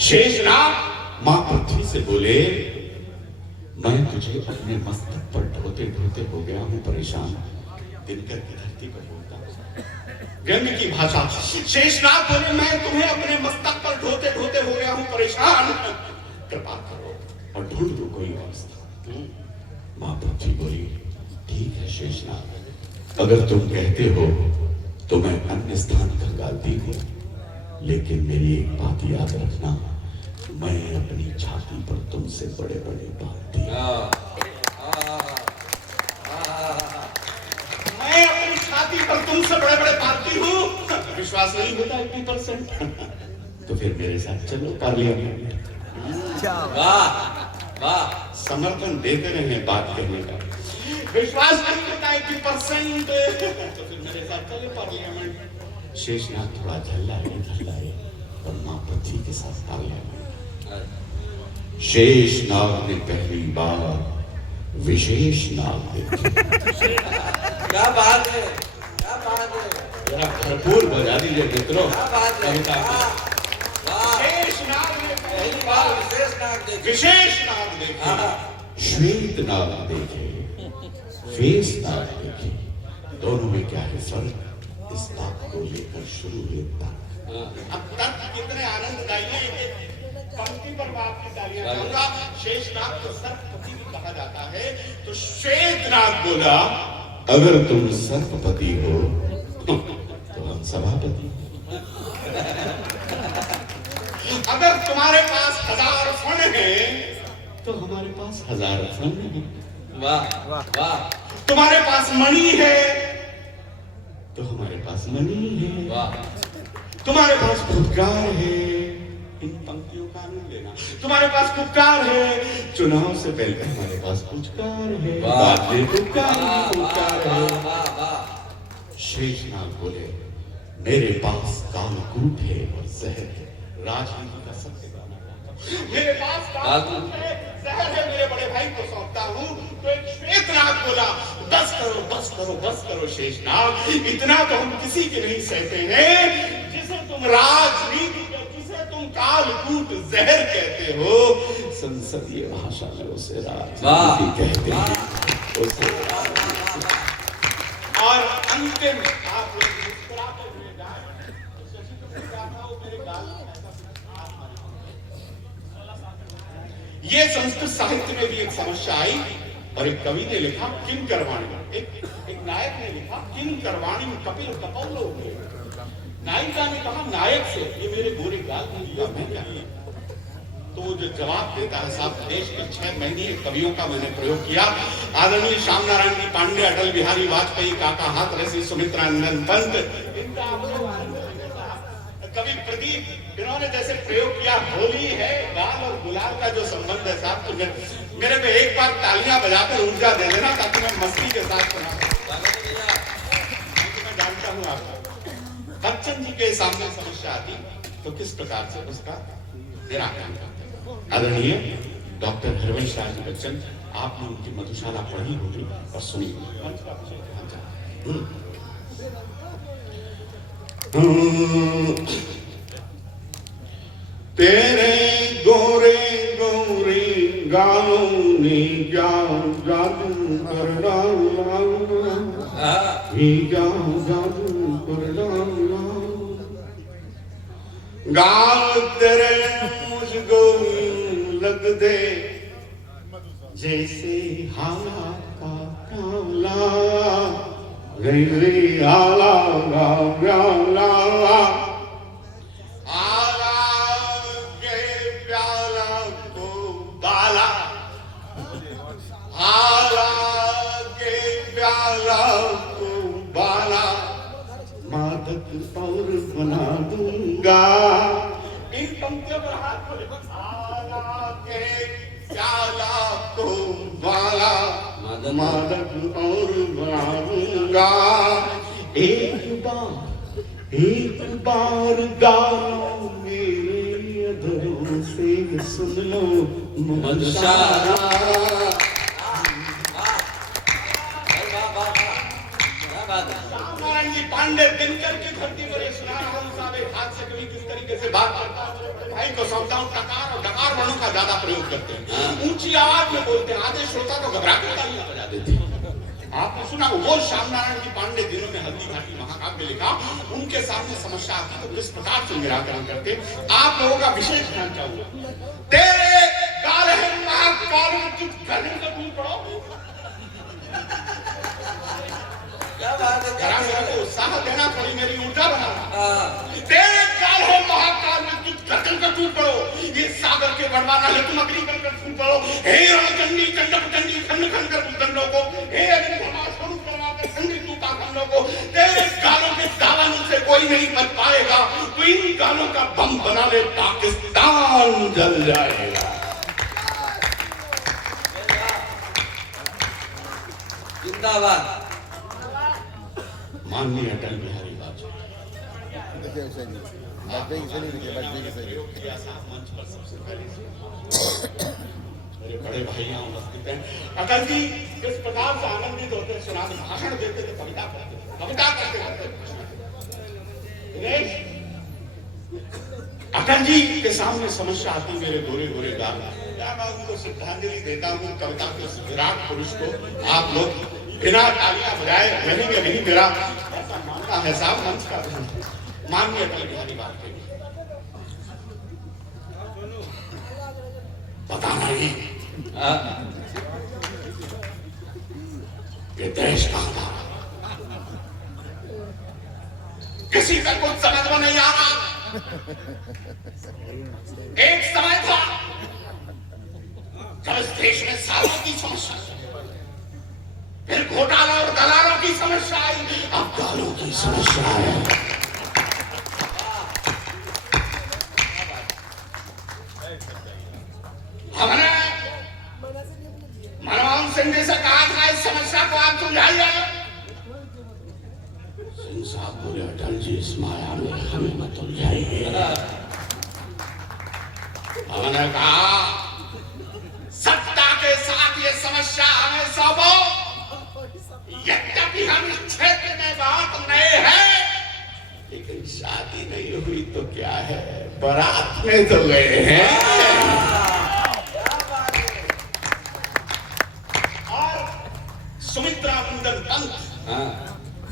शेषनाग मां पृथ्वी से बोले, मैं तुझे अपने मस्तक पर ढोते ढोते हो गया हूं परेशान। दिनकर की धरती पर बोलता व्यंग की भाषा। शेषनाग बोले, मैं तुम्हें अपने मस्तक पर ढोते ढोते हो गया हूं परेशान, कृपा करो और ढूंढ दो कोई और स्थान। मां पृथ्वी बोली, ठीक है शेषनाग, अगर तुम कहते हो तो मैं अन्य स्थान खंगालती हूं, लेकिन मेरी एक बात याद रखना, मैं अपनी छाती पर तुमसे बड़े बड़े बांधती मैं अपनी छाती पर तुमसे बड़े बड़े बांधती हूँ। विश्वास नहीं होता 80%? तो फिर मेरे साथ चलो पार्लियामेंट। वाह वाह, समर्थन देते रहे बात कहने का। विश्वास नहीं होता 80%? तो फिर मेरे साथ चलो पार्लियामेंट। शेषनाग थोड़ा झल्लाए और मां पृथ्वी के साथ पार्लियामेंट। शेषनाग ने पहली बार विशेष नाग देखे। क्या बात है, क्या बात है, जरा भरपूर बजा दीजिए मित्रों। कविता शेषनाग ने पहली बार विशेष नाग देखे, श्वेत नाग देखे, फेस नाग देखे। दोनों में क्या है फर्क, इस बात को लेकर शुरू हुए। अब तक कितने आनंददायी है। पंक्ति पर मैं आपकी तालियां चाहूंगा। शेषनाग को सर्पपति भी कहा जाता है। तो श्वेतनाग बोला, अगर तुम सर्पपति हो तो हम सभापति। अगर तुम्हारे पास 1000 फण है तो हमारे पास 1000 फण है। वाह वाह वाह। तुम्हारे पास मणि है तो हमारे पास मणि है। वाह। तुम्हारे पास फुटकार है, इन पंक्तियों का आनंद लेना। तुम्हारे पास फुटकार है, चुनाव से पहले हमारे पास फुटकार है, बाद में फुटकार है। शेषनाग बोले, मेरे पास कालकूट है और जहर है। राजनीति का सत्य गाना, मेरे पास कालकूट है, जहर है, मेरे बड़े भाई को सौंपता हूँ। तो एक श्वेतनाग बोला, बस करो बस करो बस करो शेषनाग, इतना तो हम किसी के नहीं सहते हैं। जिसे तुम राजनीति, जिसे तुम कालकूट जहर कहते हो, संसदीय भाषा में उसे राजनीति कहते हैं। उसे और अंतिम आप लोग मुस्कुराते हुए जाए तो शशि कपूर क्या था, वो मेरे गाल में ऐसा ये संस्कृत साहित्य में भी एक समस्या आई और एक कवि ने लिखा किम करवाणी, एक नायक ने लिखा किम करवाणी कपिल कपौलो। नायिका ने कहा नायक से, ये मेरे गोरे गाल में लिया मैं क्या किया? तो जो जवाब देता है, साहब देश के 6 महीने कवियों का मैंने प्रयोग किया। आदरणीय श्याम नारायण जी पांडे, अटल बिहारी वाजपेयी, काका हाथरसी, सुमित्रा नंदन पंत, इनका कवि प्रदीप, इन्होंने जैसे प्रयोग किया। होली है, गाल और गुलाल का जो संबंध है साहब, तो मेरे पे एक बार तालियां बजाकर ऊर्जा दे देना ताकि मैं मस्ती के साथ सुना सकूं। मैं जानता हूं आपको बच्चन जी के सामने समस्या आती तो किस प्रकार से उसका निराकरण करते। आदरणीय डॉक्टर हरवंश राज बच्चन, आपने उनकी मधुशाला पढ़ी होगी और सुनी होगी। तेरे गोरे गोरे गालों ने क्या जादू कर डाला, क्या जादू कर डाला। गाल तेरे मुझको लगते जैसे हाला का काला, जैसे हाला का प्याला। और बना दूंगा। इन पंक्तियों पर हाथ खोले। आला के प्याला को वाला मादक और बना दूंगा। एक बार गाओ मेरे अधरों से सुन लो मधुशाला। पांडे दिनकर की धरती पर सुना रहा हूं साहब, हाथ से कभी किस तरीके से से बात करता हूं मेरे बड़े भाई को समझाऊं, टकार और डकार वर्णों का ज्यादा प्रयोग करते हैं, ऊंची आवाज में बोलते हैं, आधे श्रोता तो घबरा के तालियां बजा देते हैं। आपने सुना वो श्याम नारायण की पांडे दिनों में हल्दी घाटी महाकाव्य लिखा, उनके सामने समस्या आती तो किस प्रकार से निराकरण करते। आप लोगों का विशेष ध्यान चाहूंगा, तेरे काल है महाकाल में गले का दूध पड़ो, क्या बात है, जरा मेरे को उत्साह देना पड़ी, मेरी ऊर्जा बढ़ाना। तेरे काल है महाकाल में तुझ गगन का टूट पड़ो, ये सागर के बड़वाना है तुम अग्नि बनकर फूट पड़ो, हे रणचंडी चंडक चंडी खंड खंड कर उद्दंडों को, हे अग्नि धर्मा स्वरूप करवाकर खंडित तूता खंडों को, तेरे गालों के दावानों से कोई नहीं बच पाएगा, तो इन गालों का बम बना ले, पाकिस्तान जल जाएगा। जिंदाबाद। माननीय अटल बिहारी वाजपेयी मंच पर सबसे पहले मेरे बड़े भैया उपस्थित हैं। अटल जी किस प्रकार से आनंदित होते हैं, सुना भाषण देते थे, कविता करते दिनेश, अटल जी के सामने समस्या आती, मेरे गोरे गोरे गाल, क्या मैं उनको श्रद्धांजलि देता हूँ कविता के उस विराट पुरुष को। आप लोग बिना तालियां बजाए रहेंगे नहीं, मेरा ऐसा मानना है साहब मंच का। माननीय अटल बिहारी वाजपेयी, पता नहीं ये देश कहां था, किसी का कुछ समझ में नहीं आ रहा। एक समय था जब इस देश में सालों की समस्या, फिर घोटाला और दलालों की समस्या आई, अब गालों की समस्या है। हमने मनमोहन सिंह जी से कहा था इस समस्या को आप सुलझाइए, सिंह साहब बोले अटल जी इस माया में हमें मत उलझाइए। हमने कहा सत्ता के साथ ये समस्या हमें सौंपो, यद्यपि हम इस क्षेत्र में बहुत नए हैं, लेकिन शादी नहीं हुई तो क्या है, बारात में तो गए हैं। और सुमित्रा नंदन पंत,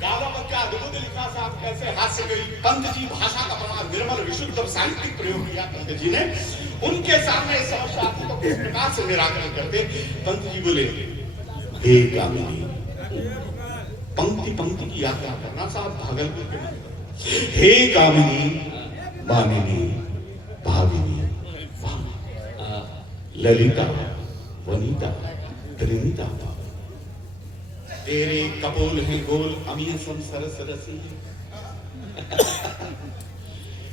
गालों का क्या अद्भुत लिखा साहब, कैसे हास्य गई। पंत जी भाषा का बड़ा निर्मल विशुद्ध और साहित्यिक प्रयोग किया पंत जी ने, उनके सामने समस्या आती तो किस प्रकार से निराकरण करते। पंत जी बोले, हे कामिनी, पंक्ति पंक्ति की यात्रा करना साहब भागलपुर के मंदिर, हे कामिनी मानिनी भाविनी ललिता वनिता त्रिनिता, तेरे कपोल हैं गोल अमीर सम सरस रसी,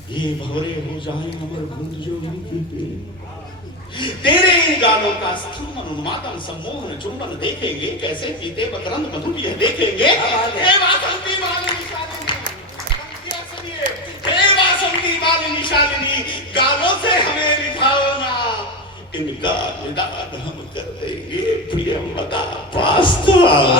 ये भवरे हो जाए अमर बूंद जो की पे, तेरे इन गालों का स्थूमन उन्मादन सम्मोहन चुंबन देखेंगे, कैसे पीते मकरंद मधुर यह देखेंगे। हे वासंती मालिनी शालिनी, हे वासंती मालिनी शालिनी, गालों से हमें रिझाओ ना, इनका निदान हम कर देंगे, प्रियमता पास तो आओ।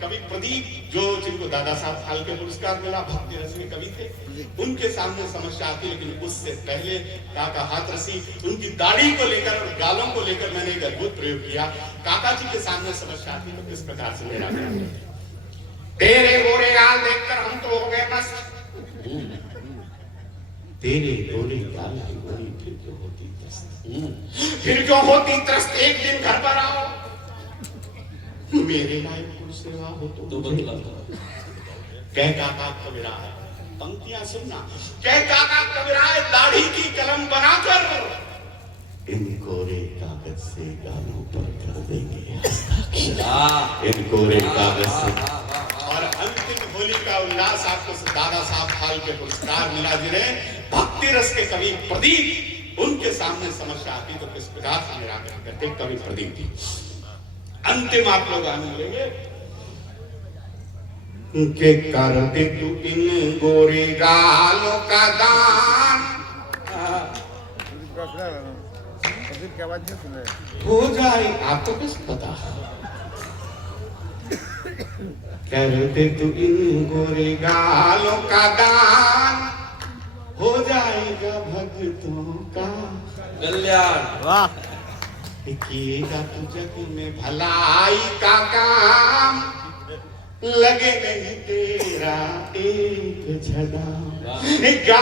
कवि प्रदीप जो जिनको दादा साहब फाल्के पुरस्कार मिला, भक्ति रस में कवि थे, उनके सामने समस्या आती, लेकिन उससे पहले काका हाथरसी, उनकी दाढ़ी को लेकर और गालों को लेकर मैंने एक अद्भुत प्रयोग किया। काका जी के सामने समस्या आती तो किस प्रकार से मेरा तेरे गोरे गाल देखकर हम तो हो गए मस्त, तेरे गोरे गाल की गोरी फिर क्यों होती त्रस्त, फिर क्यों होती त्रस्त, एक दिन घर पर आओ, मेरे लायक सेवा हो तो बदला। कह काका कविराय, पंक्तियां सुनना, कह काका कविराय दाढ़ी की कलम बनाकर इन कोरे कागज से गालों पर कर देंगे हस्ताक्षर, इन कोरे कागज से। और अंतिम होली का उल्लास आपको दादा साहब फाल्के पुरस्कार मिला, जिन्हें भक्ति रस के कवि प्रदीप, उनके सामने समस्या आती तो किस प्रकार से निराकरण करते कवि प्रदीप जी। अंतिम आप लोग आनंद लेंगे के करते तू इन गोरे गालों का दान, हो जाए आपको किस पता, कर दे तू इन गोरे गालों का दान, हो जाएगा भक्तों का कल्याण। वाह किएगा तू जग में भलाई का काम, लगे नहीं तेरा एक झदा। गाली है क्या,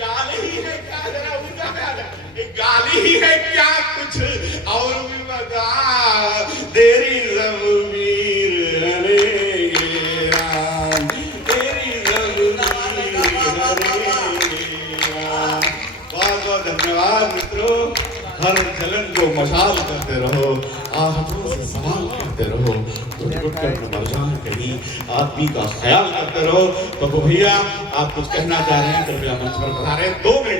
गाली है क्या, जरा ऊंचा में आ जा। गाली है क्या कुछ और भी बता, तेरी ज़मीर हरे राम, तेरी ज़मीर हरे राम। बहुत बहुत धन्यवाद मित्रों। हर जलन को मशाल करते रहो, आफतों से सवाल करते रहो, घुट कर न मर जाए कहीं, आदमी का ख्याल करते रहो। तो भैया आप कुछ कहना चाह रहे हैं, कृपया मंच पर पधारें। 2 मिनट